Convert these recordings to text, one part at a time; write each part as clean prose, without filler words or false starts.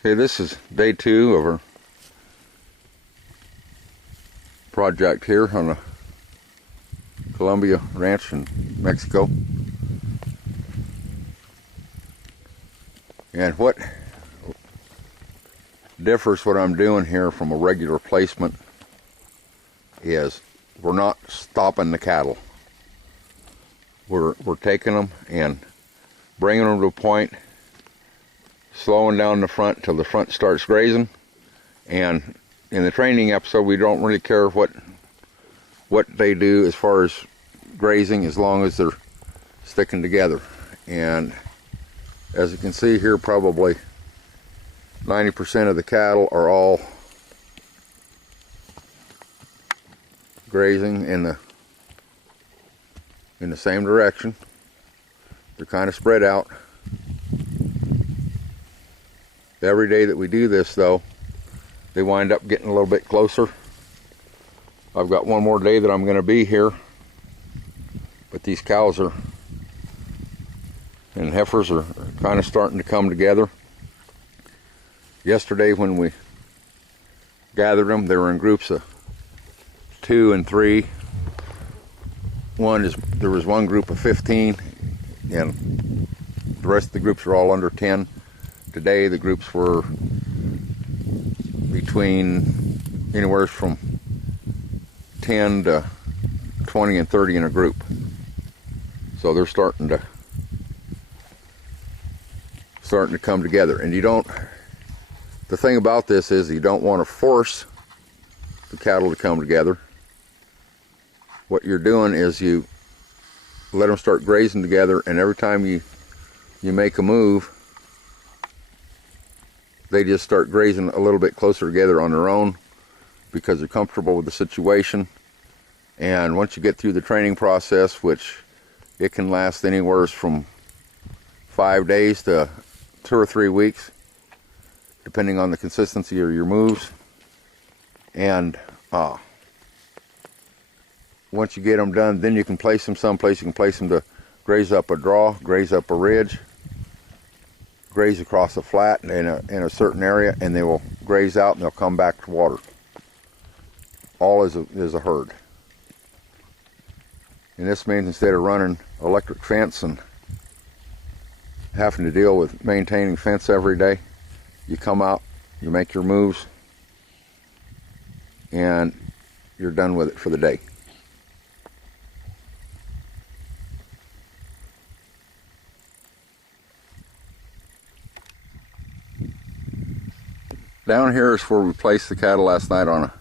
Okay, this is day 2 of our project here on the Columbia Ranch in Mexico. And what differs what I'm doing here from a regular placement is we're not stopping the cattle. We're taking them and bringing them to a point, slowing down the front till the front starts grazing. And in the training episode, we don't really care what they do as far as grazing, as long as they're sticking together. And as you can see here, probably 90% of the cattle are all grazing in the same direction. They're kind of spread out. Every day that we do this, though, they wind up getting a little bit closer. I've got one more day that I'm going to be here, but these cows and heifers are kind of starting to come together. Yesterday when we gathered them, they were in groups of 2 and 3. There was one group of 15, and the rest of the groups are all under 10. Today the groups were between anywhere from 10 to 20 and 30 in a group. So they're starting to come together. And the thing about this is you don't want to force the cattle to come together. What you're doing is you let them start grazing together, and every time you make a move, they just start grazing a little bit closer together on their own because they're comfortable with the situation. And once you get through the training process, which it can last anywhere from 5 days to 2 or 3 weeks, depending on the consistency of your moves. And once you get them done, then you can place them someplace. You can place them to graze up a draw, graze up a ridge, graze across a flat in a certain area, and they will graze out and they'll come back to water. All is a herd. And this means instead of running electric fence and having to deal with maintaining fence every day, you come out, you make your moves, and you're done with it for the day. Down here is where we placed the cattle last night on what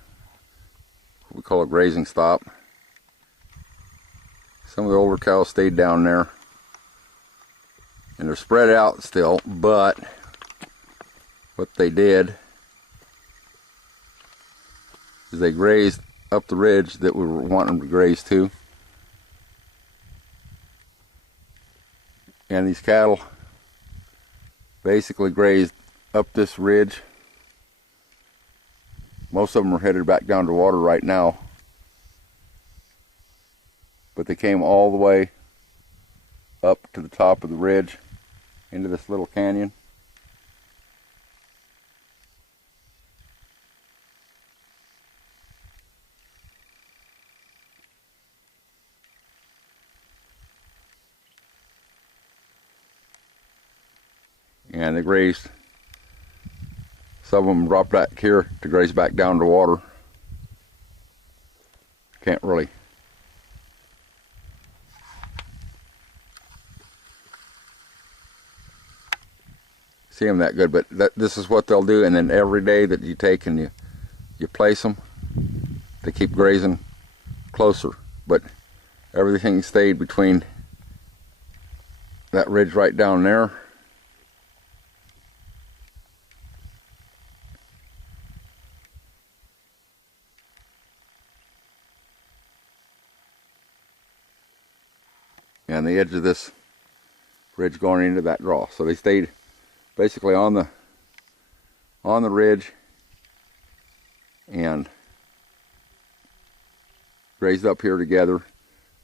we call a grazing stop. Some of the older cows stayed down there, and they're spread out still, but what they did is they grazed up the ridge that we were wanting them to graze to. And these cattle basically grazed up this ridge. Most of them are headed back down to water right now, but they came all the way up to the top of the ridge into this little canyon. And they grazed. Some of them dropped back here to graze back down to water. Can't really see them that good, but this is what they'll do. And then every day that you take and you place them, they keep grazing closer. But everything stayed between that ridge right down there and the edge of this ridge going into that draw. So they stayed basically on the ridge and grazed up here together.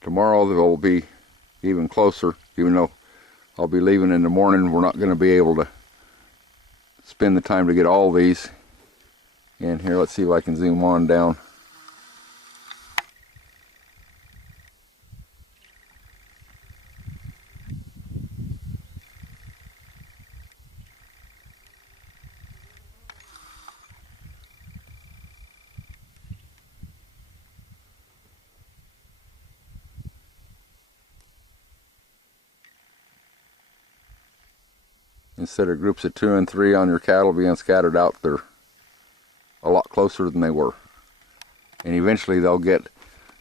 Tomorrow they'll be even closer, even though I'll be leaving in the morning. We're not going to be able to spend the time to get all these in here. Let's see if I can zoom on down. Instead of groups of 2 and 3 on your cattle being scattered out, they're a lot closer than they were. And eventually they'll get,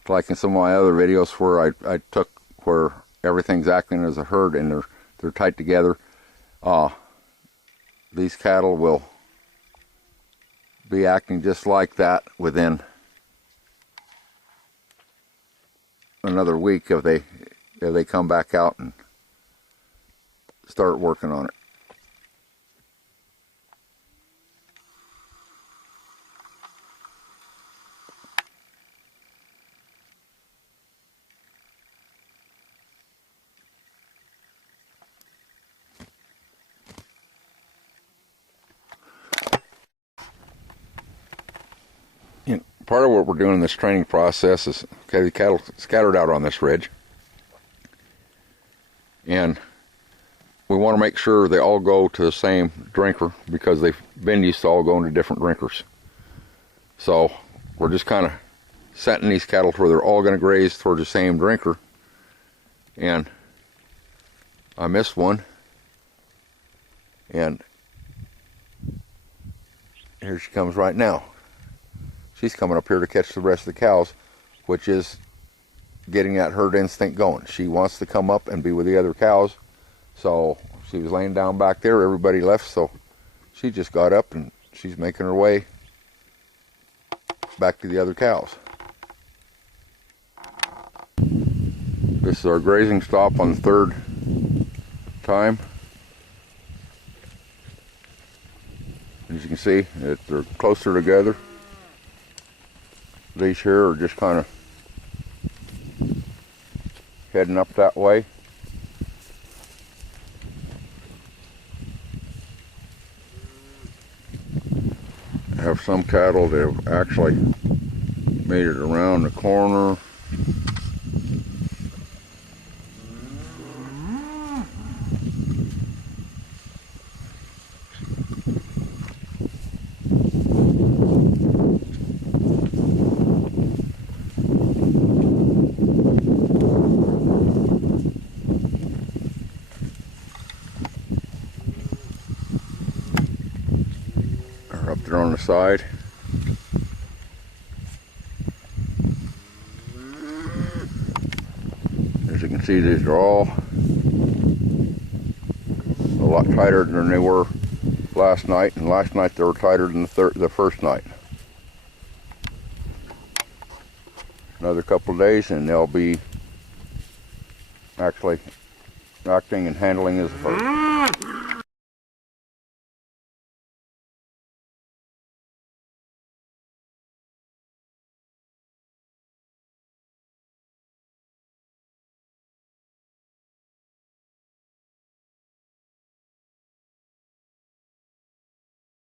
like in some of my other videos where I took where everything's acting as a herd and they're tight together. These cattle will be acting just like that within another week if they come back out and start working on it. Part of what we're doing in this training process is, okay, the cattle scattered out on this ridge, and we want to make sure they all go to the same drinker because they've been used to all going to different drinkers. So we're just kind of setting these cattle where they're all going to graze towards the same drinker. And I missed one, and here she comes right now. She's coming up here to catch the rest of the cows, which is getting that herd instinct going. She wants to come up and be with the other cows. So she was laying down back there, everybody left, so she just got up and she's making her way back to the other cows. This is our grazing stop on the 3rd time. As you can see, they're closer together. These here are just kind of heading up that way. I have some cattle that have actually made it around the corner. Up there on the side. As you can see, these are all a lot tighter than they were last night, and last night they were tighter than the first night. Another couple of days and they'll be actually acting and handling as a herd.